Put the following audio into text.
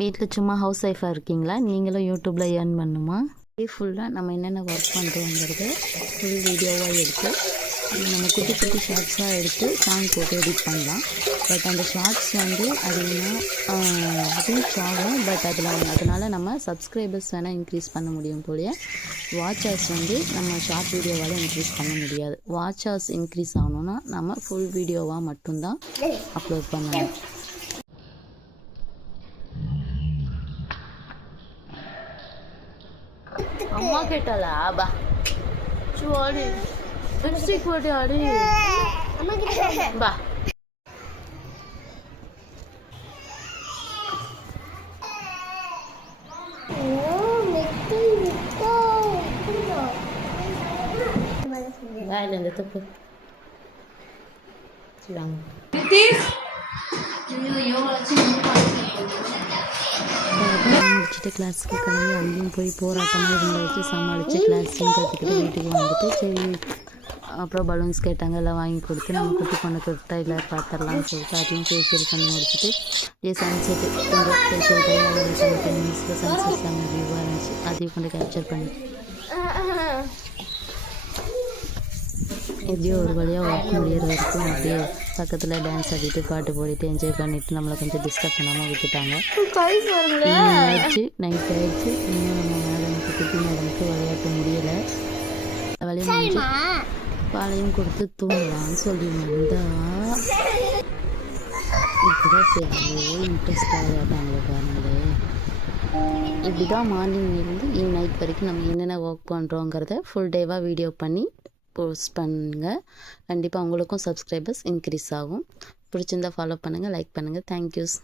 வீட்டில் சும்மா ஹவுஸ் ஒய்ஃபாக இருக்கீங்களா? நீங்களும் யூடியூப்பில் ஏர்ன் பண்ணுமா? ஃபுல்லாக நம்ம என்னென்ன ஒர்க் பண்ணுறோங்கிறது ஃபுல் வீடியோவாக எடுத்து நம்ம குட்டி குட்டி ஷார்ட்ஸாக எடுத்து சாங் போட்டு எடிட் பண்ணலாம். பட் அந்த ஷார்ட்ஸ் வந்து அதிகமாக ரீச் ஆகும். பட் அதனால் நம்ம சப்ஸ்கிரைபர்ஸ் வேணால் இன்க்ரீஸ் பண்ண முடியும் போலியே. வாட்ச் ஹவர்ஸ் வந்து நம்ம ஷார்ட் வீடியோவால் இன்க்ரீஸ் பண்ண முடியாது. வாட்ச் ஹவர்ஸ் இன்க்ரீஸ் ஆகணுன்னா நம்ம ஃபுல் வீடியோவாக மட்டும்தான் அப்லோட் பண்ணணும். அம்மா கேட்டாளா? பா ஆடி லிப்ஸ்டிக் போட்டு ஆடி பா. இந்த தப்பு முடிச்சுட்டு கிளாஸுக்கு கிளம்பி அங்கேயும் போய் போராட்டமாக இருந்த வச்சு சமாளித்து கிளாஸையும் கற்றுக்கிட்டு வீட்டுக்கு வந்துட்டு சரி அப்புறம் பலூன்ஸ் கேட்டாங்க, எல்லாம் வாங்கி கொடுத்து நம்ம குட்டி பொண்ணுக்கு டைலர் பார்த்துடலாம்னு சொல்லிட்டு அதையும் ஃபேஷியல் பண்ணி முடிச்சுட்டு இதே சன்செட்டு கொஞ்சம் ஃபேஷியல் டைம் ஒரு 10 மினிட்ஸில் சன்செட் செம்ம வியூவாக இருந்துச்சு. அதையும் கொண்டு கேப்சர் பண்ணி எப்படியோ ஒரு வழியாக ஒர்க் முடியிற வரைக்கும் அப்படியே பக்கத்தில் டான்ஸ் ஆடிட்டு பாட்டு போடிட்டு என்ஜாய் பண்ணிவிட்டு நம்மளை கொஞ்சம் டிஸ்டர்ப் பண்ணாமல் விட்டுட்டாங்க. ஆயிடுச்சு, நைட் ஆகிடுச்சு. இன்னும் நம்ம மேடமுக்கு குட்டி மேடமுக்கு விளையாட்ட முடியலை. விளையாண்டு பாலையும் கொடுத்து தூங்கலான்னு சொல்லி வந்தால் இப்போதான் சரி இன்ட்ரெஸ்டாக விளையாட்டாங்களே பாருங்களே. இப்படி தான் மார்னிங் இருந்து நைட் வரைக்கும் நம்ம என்னென்ன ஒர்க் பண்ணுறோங்கிறத ஃபுல் டேவாக வீடியோ பண்ணி போஸ்ட் பண்ணுங்கள். கண்டிப்பாக உங்களுக்கும் சப்ஸ்கிரைபர்ஸ் இன்க்ரீஸ் ஆகும். பிடிச்சிருந்தால் ஃபாலோ பண்ணுங்கள், லைக் பண்ணுங்கள். தேங்க்யூஸ்.